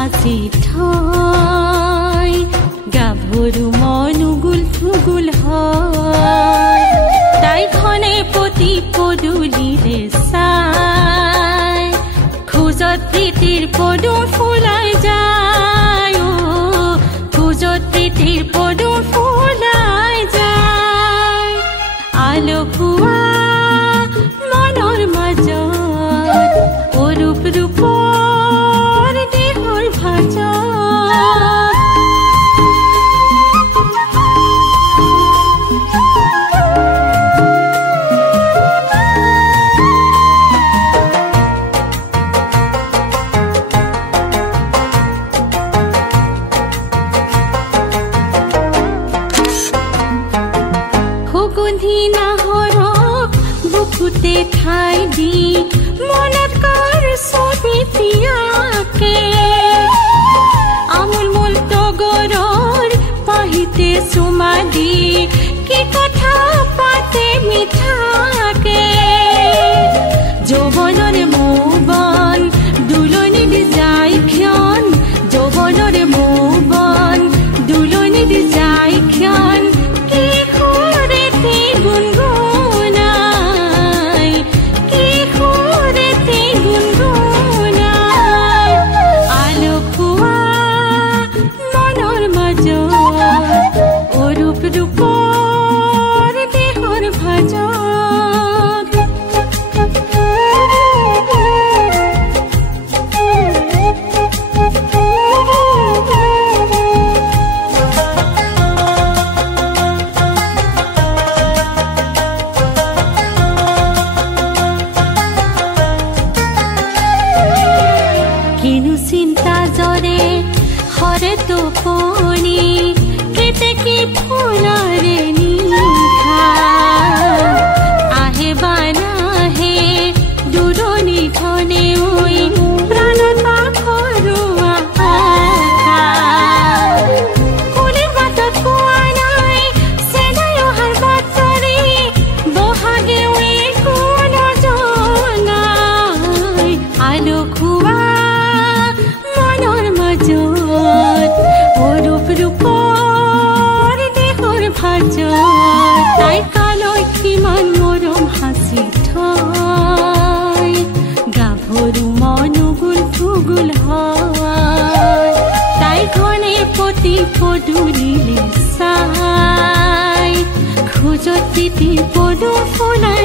হাসি ঠাই গাভৰু মন উগুল থুগুল হয় তাই খনে পতি পদুলিৰে চাই খোজত প্ৰীতিৰ পদুম ফুলাই যায় খোজত প্ৰীতিৰ পদুম ফুলাই যায় আলোকুৱা মনৰ মাজত অৰূপ ৰূপৰ দেহৰ ভাজত বুকুতে ঠাই দি মনত কৰ ছবি পিয়াকে আমুল মূল তগৰৰ পাহিতে চুমা দি কি কথা পাতে মিঠাকে যৌৱনৰে মৌবন দুলনিত যায় ক্ষণ যৌৱনৰে মৌবন দুলনিত যায় ক্ষণ টোপনি কেতেকী ফুলৰে নিশা আহে বা নাহে দূৰণি ধনে ঐ প্ৰাণত ঘৰুৱা আশা কুলিৰ বাটত পোৱা নাই চেনাই অহাৰ বাতৰি বহাগে একো নজনাই আলোকোৱা মনৰ মাজত অৰূপ ৰূপৰ দেহৰ ভাজত তাই কালৈ কিমান মৰম হাসি ঠাই গাভৰু মন উগুল থুগুল হয় তাই খনে পতি পদুলিৰে চাই খোজত প্ৰীতি পদুম ফুলাই